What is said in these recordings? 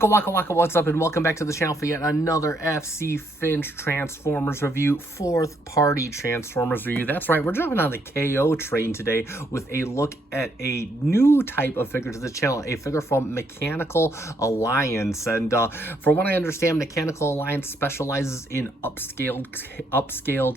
Waka, what's up, and welcome back to the channel for yet another FC Finch Transformers review, fourth party Transformers review. That's right, we're jumping on the KO train today with a look at a new type of figure to the channel, a figure from Mechanical Alliance. And from what I understand, Mechanical Alliance specializes in upscaled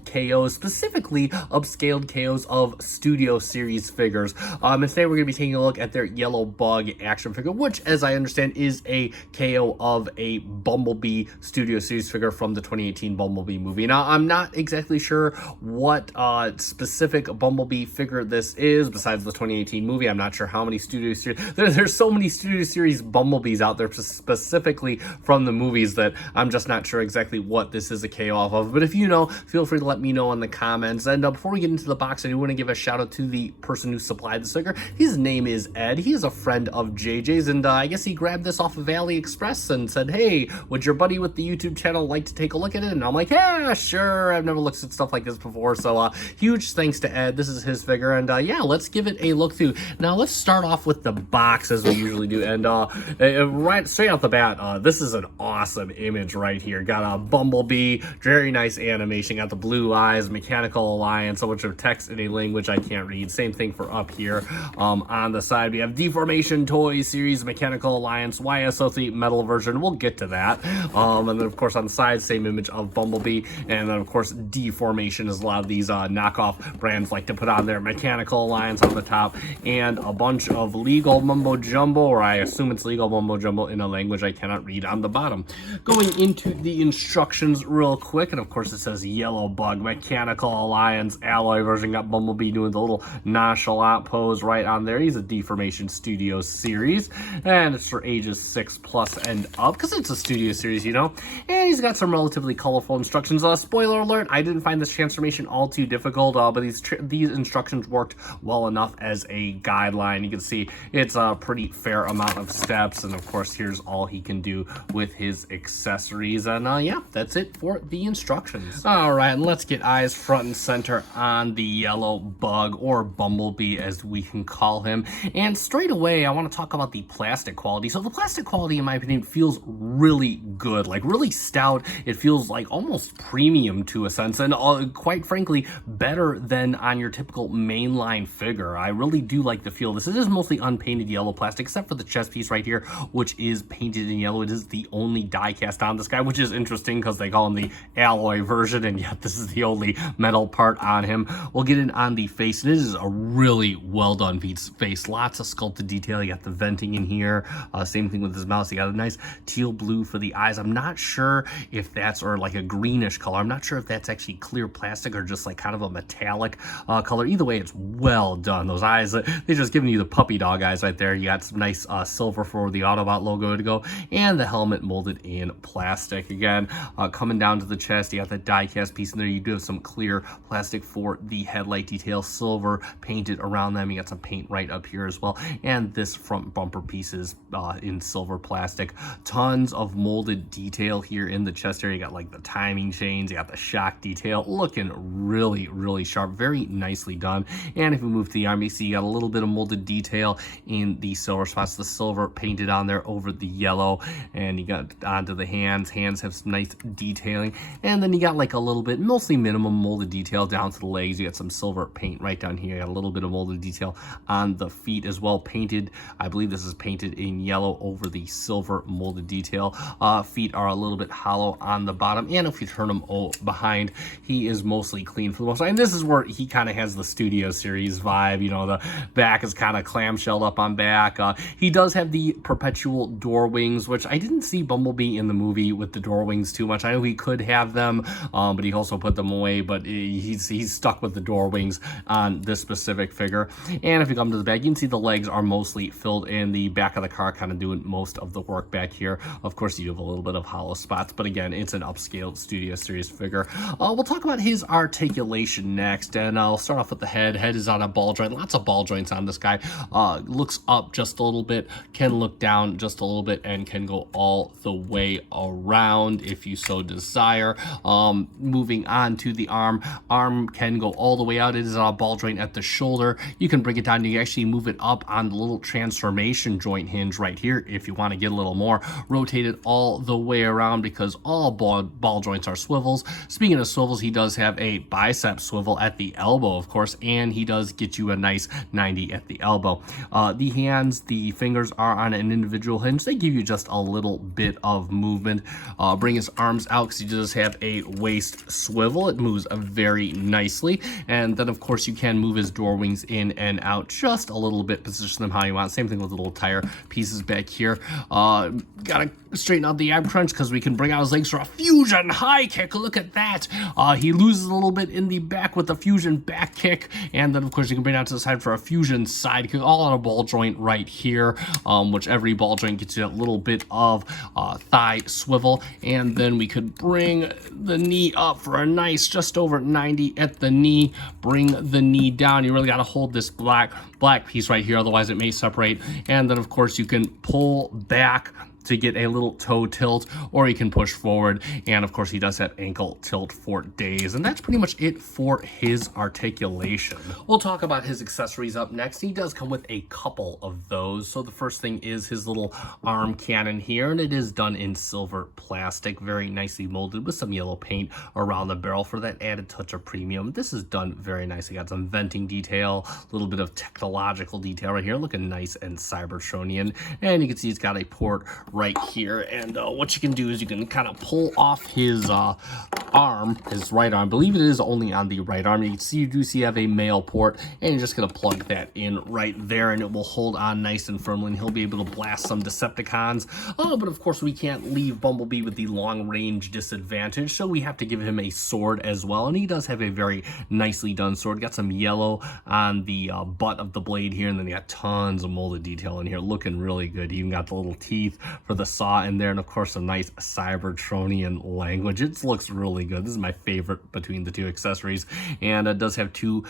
KOs, specifically upscaled KOs of Studio Series figures. And today we're going to be taking a look at their Yellow Bug action figure, which, as I understand, is a KO of a Bumblebee Studio Series figure from the 2018 Bumblebee movie. Now, I'm not exactly sure what specific Bumblebee figure this is besides the 2018 movie. I'm not sure how many Studio Series... There's so many Studio Series Bumblebees out there specifically from the movies that I'm just not sure exactly what this is a KO off of. But if you know, feel free to let me know in the comments. And before we get into the box, I do want to give a shout out to the person who supplied this figure. His name is Ed. He is a friend of JJ's, and I guess he grabbed this off of AliExpress and said, hey, would your buddy with the YouTube channel like to take a look at it? And I'm like, yeah, sure. I've never looked at stuff like this before. So huge thanks to Ed. This is his figure. And yeah, let's give it a look through. Now, let's start off with the box as we usually do. And right straight off the bat, this is an awesome image right here. Got a Bumblebee, very nice animation. Got the blue eyes, Mechanical Alliance, a bunch of text in a language I can't read. Same thing for up here. On the side, we have Deformation Toy Series, Mechanical Alliance, YSO3 metal version. We'll get to that. And then, of course, on the side, same image of Bumblebee. And then, of course, Deformation is a lot of these knockoff brands like to put on their Mechanical Alliance on the top. And a bunch of legal mumbo jumbo, or I assume it's legal mumbo jumbo in a language I cannot read, on the bottom. Going into the instructions real quick, and of course it says Yellow Bug, Mechanical Alliance, alloy version. Got Bumblebee doing the little nonchalant pose right on there. He's a Deformation Studio Series, and it's for ages 6+ and up, because it's a Studio Series, you know. And he's got some relatively colorful instructions. Spoiler alert, I didn't find this transformation all too difficult, but these instructions worked well enough as a guideline. You can see it's a pretty fair amount of steps, and of course here's all he can do with his accessories. And yeah, that's it for the instructions. All right, and let's get eyes front and center on the Yellow Bug, or Bumblebee as we can call him. And straight away, I want to talk about the plastic quality. So the plastic quality, in my opinion, feels really good, like really stout. It feels like almost premium to a sense, and quite frankly, better than on your typical mainline figure. I really do like the feel. This is mostly unpainted yellow plastic, except for the chest piece right here, which is painted in yellow. It is the only die cast on this guy, which is interesting because they call him the alloy version, and yet this is the only metal part on him. We'll get in on the face, and it is a really well done face. Lots of sculpted detail. You got the venting in here. Same thing with his mouth. You got a nice teal blue for the eyes. I'm not sure if that's, or like a greenish color. I'm not sure if that's actually clear plastic or just like kind of a metallic color. Either way, it's well done. Those eyes, they're just giving you the puppy dog eyes right there. You got some nice silver for the Autobot logo to go, and the helmet molded in plastic. Again, coming down to the chest, you got the die cast piece in there. You do have some clear plastic for the headlight detail, silver painted around them. You got some paint right up here as well, and this front bumper pieces in silver plastic. Tons of molded detail here in the chest area. You got like the timing chains, you got the shock detail, looking really sharp, very nicely done. And if we move to the arm, you see you got a little bit of molded detail in the silver spots, the silver painted on there over the yellow. And you got onto the hands have some nice detailing, and then you got like a little bit, mostly minimum molded detail down to the legs. You got some silver paint right down here. You got a little bit of molded detail on the feet as well, painted. I believe this is painted in yellow over the silver molded detail. Feet are a little bit hollow on the bottom, and if you turn him behind, he is mostly clean for the most part. And this is where he kind of has the Studio Series vibe. You know, the back is kind of clamshelled up on back. He does have the perpetual door wings, which I didn't see Bumblebee in the movie with the door wings too much. I know he could have them, but he also put them away. But he's stuck with the door wings on this specific figure. And if you come to the back, you can see the legs are mostly filled in. The back of the car kind of doing most of the work back here. Of course, you have a little bit of hollow spots, but again, it's an upscaled Studio Series figure. We'll talk about his articulation next, and I'll start off with the head. Head is on a ball joint. Lots of ball joints on this guy. Looks up just a little bit, can look down just a little bit, and can go all the way around if you so desire. Moving on to the arm. Arm can go all the way out. It is on a ball joint at the shoulder. You can bring it down. You can actually move it up on the little transformation joint hinge right here if you want to get a little more. Rotate it all the way around because all ball joints are swivels. Speaking of swivels, he does have a bicep swivel at the elbow, of course, and he does get you a nice 90 at the elbow. The hands, the fingers are on an individual hinge. They give you just a little bit of movement. Bring his arms out because he does have a waist swivel. It moves very nicely. And then, of course, you can move his door wings in and out just a little bit, position them how you want. Same thing with the little tire pieces back here. Gotta straighten out the ab crunch because we can bring out his legs for a fusion high kick. Look at that. He loses a little bit in the back with the fusion back kick, and then of course you can bring it out to the side for a fusion side kick, all on a ball joint right here, which every ball joint gets you a little bit of thigh swivel. And then we could bring the knee up for a nice just over 90 at the knee. Bring the knee down. You really got to hold this black piece right here, otherwise it may separate. And then of course you can pull back to get a little toe tilt, or you can push forward. And of course he does have ankle tilt for days, and that's pretty much it for his articulation. We'll talk about his accessories up next. He does come with a couple of those. So the first thing is his little arm cannon here, and it is done in silver plastic, very nicely molded with some yellow paint around the barrel for that added touch of premium. This is done very nicely. Got some venting detail, a little bit of technological detail right here, looking nice and Cybertronian. And you can see it's got a port right here, and what you can do is you can kind of pull off his arm, his right arm. I believe it is only on the right arm. You can see, you do see you have a male port, and you're just going to plug that in right there, and it will hold on nice and firmly, and he'll be able to blast some Decepticons. But of course we can't leave Bumblebee with the long range disadvantage, so we have to give him a sword as well, and he does have a very nicely done sword. Got some yellow on the butt of the blade here, and then you got tons of molded detail in here, looking really good. You even got the little teeth for the saw in there, and of course a nice Cybertronian language. It looks really good. This is my favorite between the two accessories, and it does have two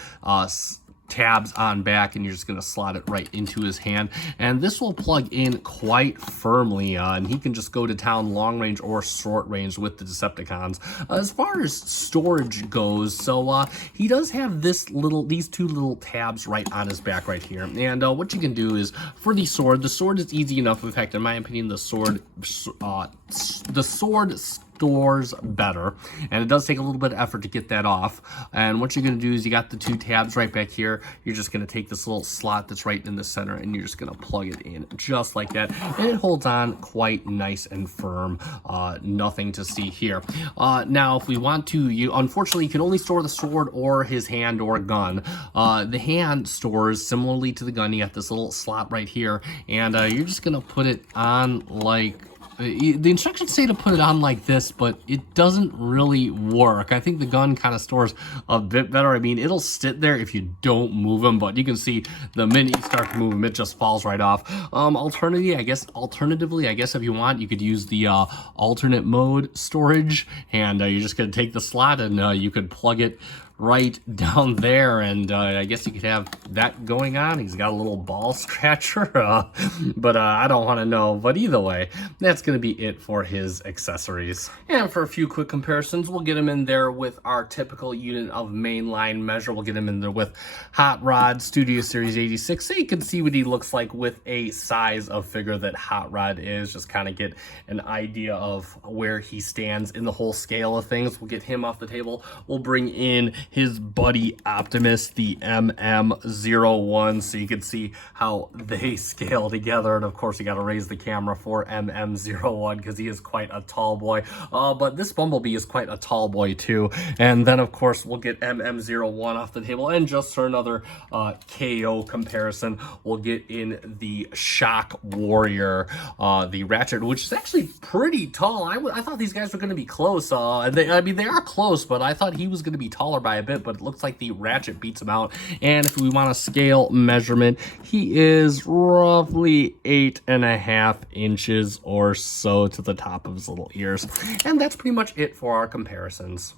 tabs on back, and you're just going to slot it right into his hand, and this will plug in quite firmly, and he can just go to town long range or short range with the Decepticons. As far as storage goes, so he does have these two little tabs right on his back right here, and what you can do is for the sword is easy enough. In fact, in my opinion, the sword stores better, and it does take a little bit of effort to get that off. And what you're going to do is you got the two tabs right back here. You're just going to take this little slot that's right in the center, and you're just going to plug it in just like that, and it holds on quite nice and firm. Nothing to see here. Now if we want to, unfortunately you can only store the sword or his hand or gun. The hand stores similarly to the gun. You got this little slot right here, and you're just going to put it on like the instructions say to put it on like this, but it doesn't really work. I think the gun kind of stores a bit better. I mean, it'll sit there if you don't move them, but you can see the minute you start to move them, it just falls right off. Alternatively, I guess if you want, you could use the alternate mode storage, and you're just going to take the slot and you could plug it right down there, and I guess you could have that going on. He's got a little ball scratcher, but I don't want to know. But either way, that's going to be it for his accessories. And for a few quick comparisons, we'll get him in there with our typical unit of mainline measure. We'll get him in there with Hot Rod Studio Series 86, so you can see what he looks like with a size of figure that Hot Rod is. Just kind of get an idea of where he stands in the whole scale of things. We'll get him off the table. We'll bring in his buddy Optimus, the MM01, so you can see how they scale together. And of course you got to raise the camera for MM01 because he is quite a tall boy, but this Bumblebee is quite a tall boy too. And then of course we'll get MM01 off the table, and just for another KO comparison, we'll get in the Shock Warrior, the Ratchet, which is actually pretty tall. I thought these guys were going to be close. I mean, they are close, but I thought he was going to be taller by a bit, but it looks like the Ratchet beats him out. And if we want a scale measurement, he is roughly 8.5 inches or so to the top of his little ears. And that's pretty much it for our comparisons.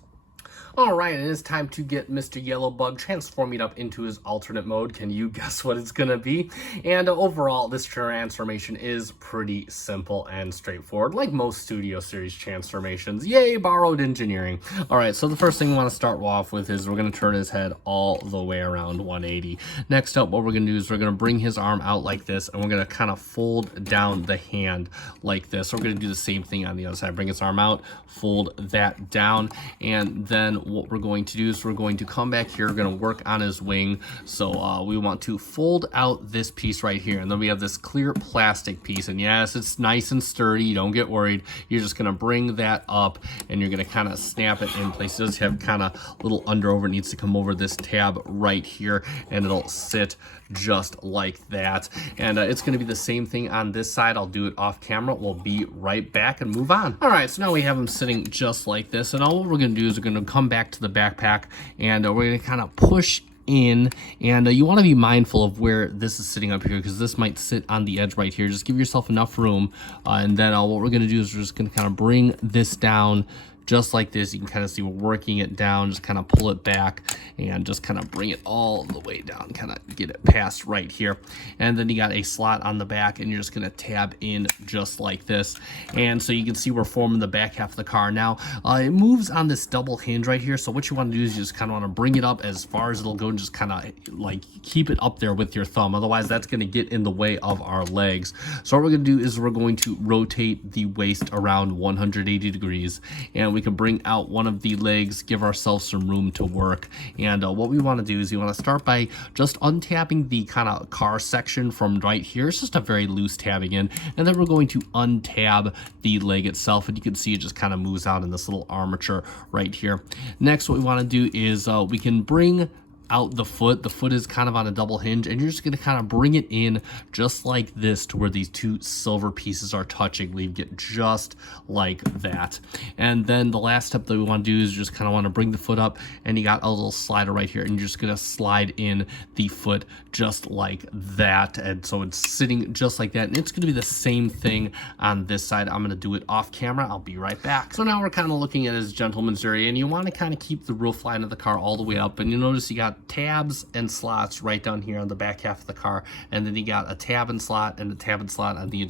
All right, it is time to get Mr. Yellowbug transforming up into his alternate mode. Can you guess what it's gonna be? And overall, this transformation is pretty simple and straightforward, like most Studio Series transformations. Yay, borrowed engineering. All right, so the first thing we want to start off with is we're gonna turn his head all the way around 180. Next up, what we're gonna do is we're gonna bring his arm out like this, and we're gonna kind of fold down the hand like this. So we're gonna do the same thing on the other side. Bring his arm out, fold that down, and then what we're going to do is we're going to come back here. We're going to work on his wing. So we want to fold out this piece right here, and then we have this clear plastic piece, and yes, it's nice and sturdy, don't get worried. You're just going to bring that up and you're going to kind of snap it in place. It does have kind of little under over, it needs to come over this tab right here, and it'll sit just like that. And it's going to be the same thing on this side. I'll do it off camera. We'll be right back and move on. All right, so now we have him sitting just like this, and all we're going to do is we're going to come back to the backpack, and we're going to kind of push in, and you want to be mindful of where this is sitting up here, because this might sit on the edge right here. Just give yourself enough room, and then what we're going to do is we're just going to kind of bring this down just like this. You can kind of see we're working it down, just kind of pull it back and just kind of bring it all the way down, kind of get it past right here. And then you got a slot on the back, and you're just going to tab in just like this. And so you can see we're forming the back half of the car. Now it moves on this double hinge right here. So what you want to do is you just kind of want to bring it up as far as it'll go, and just kind of like keep it up there with your thumb. Otherwise that's going to get in the way of our legs. So what we're going to do is we're going to rotate the waist around 180 degrees, and we can bring out one of the legs, give ourselves some room to work. And what we want to do is you want to start by just untabbing the kind of car section from right here. It's just a very loose tabbing in, and then we're going to untab the leg itself, and you can see it just kind of moves out in this little armature right here. Next, what we want to do is we can bring out the foot. The foot is kind of on a double hinge, and you're just going to kind of bring it in just like this to where these two silver pieces are touching. We get just like that. And then the last step that we want to do is just kind of want to bring the foot up, and you got a little slider right here, and you're just going to slide in the foot just like that. And so it's sitting just like that, and it's going to be the same thing on this side. I'm going to do it off camera. I'll be right back. So now we're kind of looking at his gentleman's area, and you want to kind of keep the roof line of the car all the way up, and you notice you got tabs and slots right down here on the back half of the car, and then you got a tab and slot and a tab and slot on the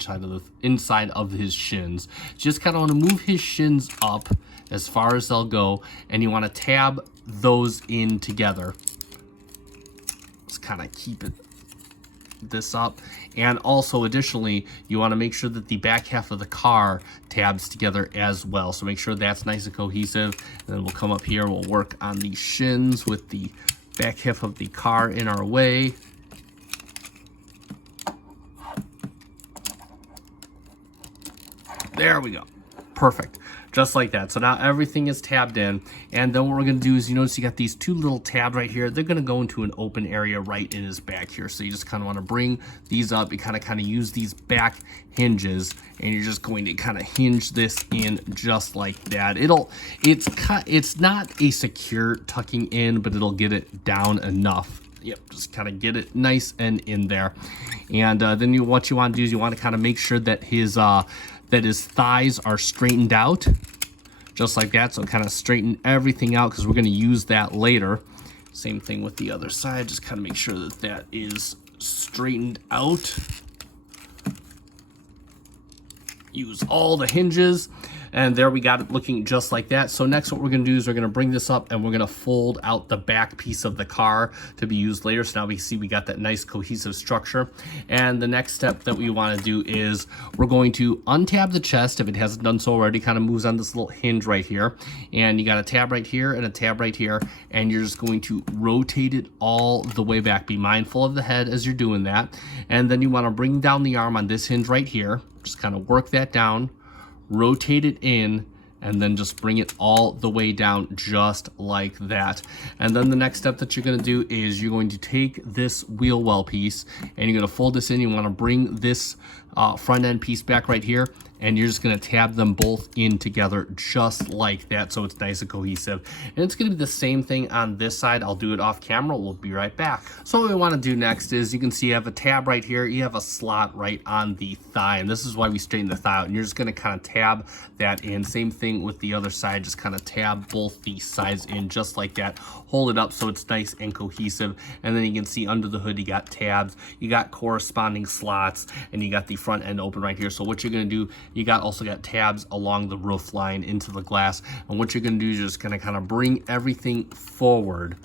inside of his shins. Just kind of want to move his shins up as far as they'll go, and you want to tab those in together. Just kind of keep this up. And also additionally, you want to make sure that the back half of the car tabs together as well, so make sure that's nice and cohesive. And then we'll come up here, we'll work on the shins with the back half of the car in our way. There we go. Perfect. Just like that. So now everything is tabbed in, and then what we're going to do is you notice you got these two little tabs right here. They're going to go into an open area right in his back here. So you just kind of want to bring these up. You kind of use these back hinges, and you're just going to kind of hinge this in just like that. It's not a secure tucking in, but it'll get it down enough. Yep, just kind of get it nice and in there. And then what you want to do is you want to kind of make sure that his thighs are straightened out just like that. So kind of straighten everything out, because we're going to use that later. Same thing with the other side. Just kind of make sure that that is straightened out. Use all the hinges, and there we got it looking just like that. So next what we're going to do is we're going to bring this up, and we're going to fold out the back piece of the car to be used later. So now we see we got that nice cohesive structure. And the next step that we want to do is we're going to untab the chest if it hasn't done so already. Kind of moves on this little hinge right here, and you got a tab right here and a tab right here, and you're just going to rotate it all the way back. Be mindful of the head as you're doing that. And then you want to bring down the arm on this hinge right here. Just kind of work that down, rotate it in, and then just bring it all the way down just like that. And then the next step that you're going to do is you're going to take this wheel well piece, and you're going to fold this in. You want to bring this front end piece back right here, and you're just going to tab them both in together just like that, so it's nice and cohesive. And it's going to be the same thing on this side. I'll do it off camera. We'll be right back. So what we want to do next is, you can see you have a tab right here. You have a slot right on the thigh, and this is why we straighten the thigh out. And you're just going to kind of tab that in. Same thing with the other side. Just kind of tab both these sides in just like that. Hold it up so it's nice and cohesive. And then you can see under the hood you got tabs, you got corresponding slots, and you got the front end open right here. So what you're going to do, you also got tabs along the roof line into the glass, and what you're going to do is just going to kind of bring everything forward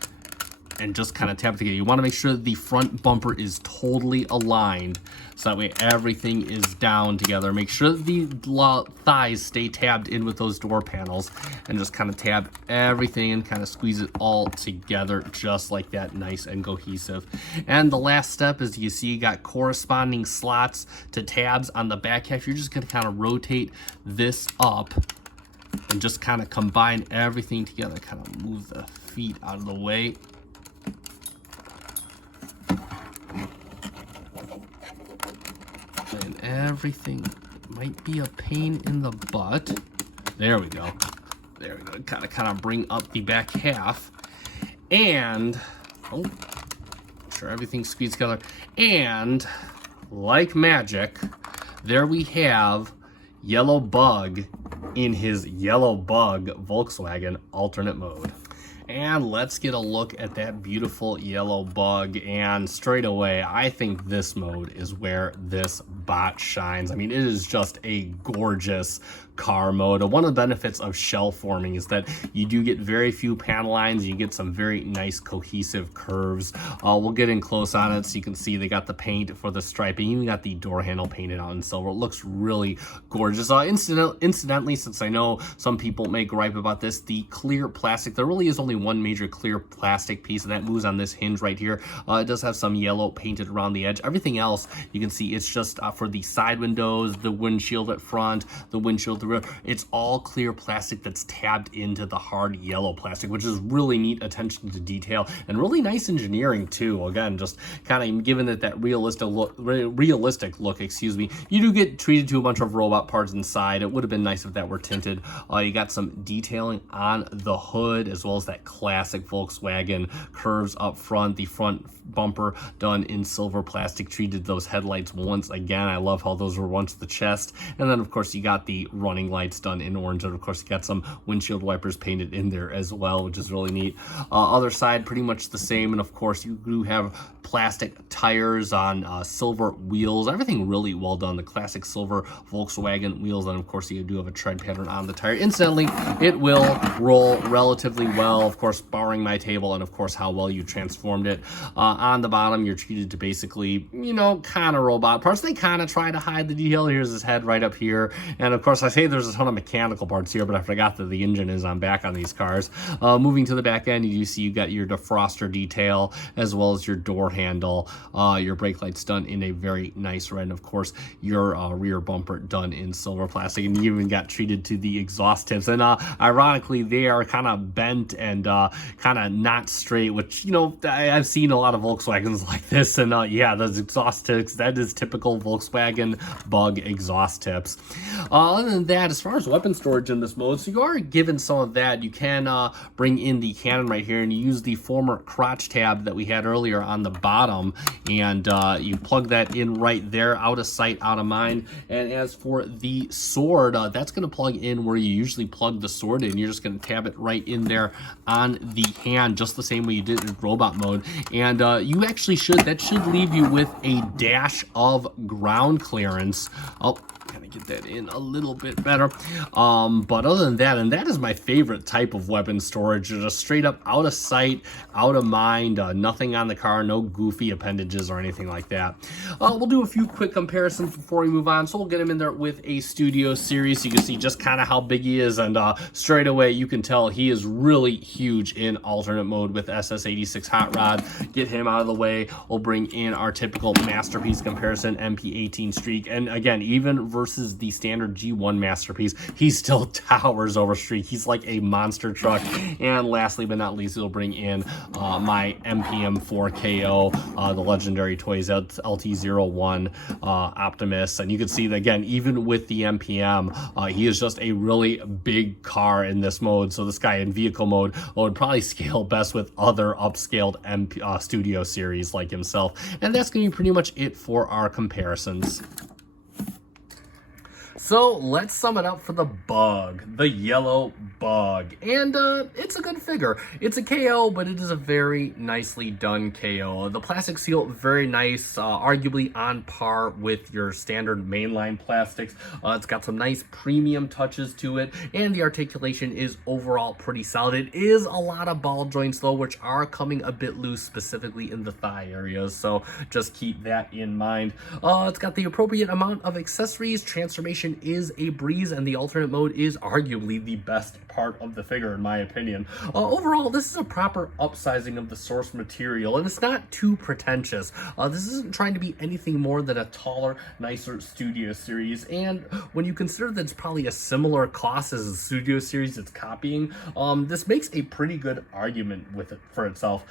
and just kind of tap it together. You want to make sure that the front bumper is totally aligned, so that way everything is down together. Make sure that the thighs stay tabbed in with those door panels, and just kind of tab everything and kind of squeeze it all together just like that, nice and cohesive. And the last step is, you see you got corresponding slots to tabs on the back half. You're just going to kind of rotate this up and just kind of combine everything together. Kind of move the feet out of the way. And everything might be a pain in the butt. There we go. There we go. Kind of bring up the back half. And, make sure everything's squeezed together. And, like magic, there we have Yellow Bug in his Yellow Bug Volkswagen alternate mode. And let's get a look at that beautiful Yellow Bug, and straight away, I think this mode is where this bot shines. I mean, it is just a gorgeous car mode. One of the benefits of shell forming is that you do get very few panel lines. You get some very nice cohesive curves. We'll get in close on it so you can see they got the paint for the striping. Even got the door handle painted out in silver. It looks really gorgeous. Incidentally, since I know some people may gripe about this, the clear plastic, there really is only one major clear plastic piece, and that moves on this hinge right here. It does have some yellow painted around the edge. Everything else, you can see it's just for the side windows, the windshield at front, the windshield at the rear. It's all clear plastic that's tabbed into the hard yellow plastic, which is really neat attention to detail and really nice engineering too. Again, just kind of giving it that realistic look, excuse me. You do get treated to a bunch of robot parts inside. It would have been nice if that were tinted. You got some detailing on the hood, as well as that classic Volkswagen curves up front. The front bumper done in silver plastic, treated those headlights once again. I love how those were once the chest. And then of course you got the running lights done in orange, and of course you got some windshield wipers painted in there as well, which is really neat. Other side pretty much the same, and of course you do have plastic tires on silver wheels. Everything really well done. The classic silver Volkswagen wheels, and of course you do have a tread pattern on the tire. Incidentally, it will roll relatively well, of course barring my table and of course how well you transformed it. On the bottom you're treated to basically, you know, kind of robot parts. They kind of try to hide the detail. Here's his head right up here, and of course I say there's a ton of mechanical parts here, but I forgot that the engine is on back on these cars. Moving to the back end, you see you got your defroster detail, as well as your door handle, your brake lights done in a very nice red, and of course your rear bumper done in silver plastic, and you even got treated to the exhaust tips, and ironically they are kind of bent and kind of not straight, which, you know, I've seen a lot of Volkswagens like this, and yeah, those exhaust tips, that is typical Volkswagen Bug exhaust tips. Other than that, as far as weapon storage in this mode, so you are given some of that. You can bring in the cannon right here, and you use the former crotch tab that we had earlier on the bottom, and you plug that in right there, out of sight, out of mind. And as for the sword, that's going to plug in where you usually plug the sword in. You're just going to tab it right in there on the hand, just the same way you did in robot mode. And you actually that should leave you with a dash of ground clearance. Oh, kind of get that in a little bit better. But other than that, and that is my favorite type of weapon storage, just straight up out of sight, out of mind, nothing on the car, no goofy appendages or anything like that. We'll do a few quick comparisons before we move on. So we'll get him in there with a Studio Series, so you can see just kind of how big he is, and straight away you can tell he is really huge in alternate mode with SS86 Hot Rod. Get him out of the way. We'll bring in our typical masterpiece comparison, MP 18 streak. And again, even versus the standard G1 Masterpiece, he still towers over streak. He's like a monster truck. And lastly but not least, we'll bring in my MPM 4KO, the legendary Toys LT01 Optimus. And you can see that again, even with the MPM, he is just a really big car in this mode. So this guy in vehicle mode would probably scale best with other upscaled Studio Series like himself. And that's going to be pretty much it for our comparisons. So let's sum it up for the Bug, the yellow Bug. And it's a good figure. It's a KO, but it is a very nicely done KO. The plastic seal, very nice, arguably on par with your standard mainline plastics. It's got some nice premium touches to it, and the articulation is overall pretty solid. It is a lot of ball joints though, which are coming a bit loose, specifically in the thigh areas, so just keep that in mind. It's got the appropriate amount of accessories. Transformation is a breeze, and the alternate mode is arguably the best part of the figure in my opinion. Overall, this is a proper upsizing of the source material, and it's not too pretentious. This isn't trying to be anything more than a taller, nicer Studio Series, and when you consider that it's probably a similar cost as the Studio Series it's copying, this makes a pretty good argument with it for itself.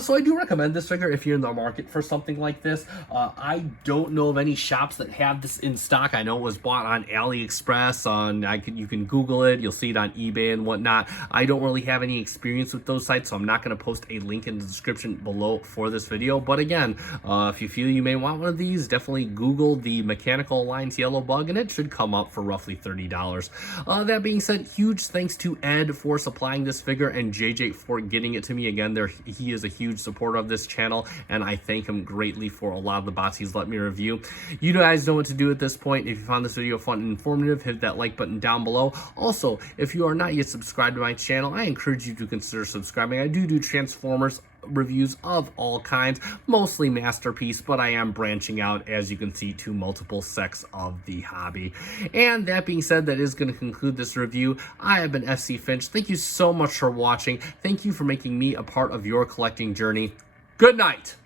So I do recommend this figure if you're in the market for something like this. I don't know of any shops that have this in stock. I know it was bought on AliExpress, you can Google it, you'll see it on eBay and whatnot. I don't really have any experience with those sites, so I'm not going to post a link in the description below for this video. But again, if you feel you may want one of these, definitely Google the Mechanical Alliance Yellow Bug, and it should come up for roughly $30. That being said, huge thanks to Ed for supplying this figure and JJ for getting it to me. Again, he is a huge supporter of this channel, and I thank him greatly for a lot of the bots he's let me review. You guys know what to do at this point. If you found this video fun and informative, hit that like button down below. Also, if you are not yet subscribed to my channel, I encourage you to consider subscribing. I do Transformers reviews of all kinds, mostly Masterpiece, but I am branching out, as you can see, to multiple sects of the hobby. And that being said, that is going to conclude this review. I have been FC Finch. Thank you so much for watching. Thank you for making me a part of your collecting journey. Good night.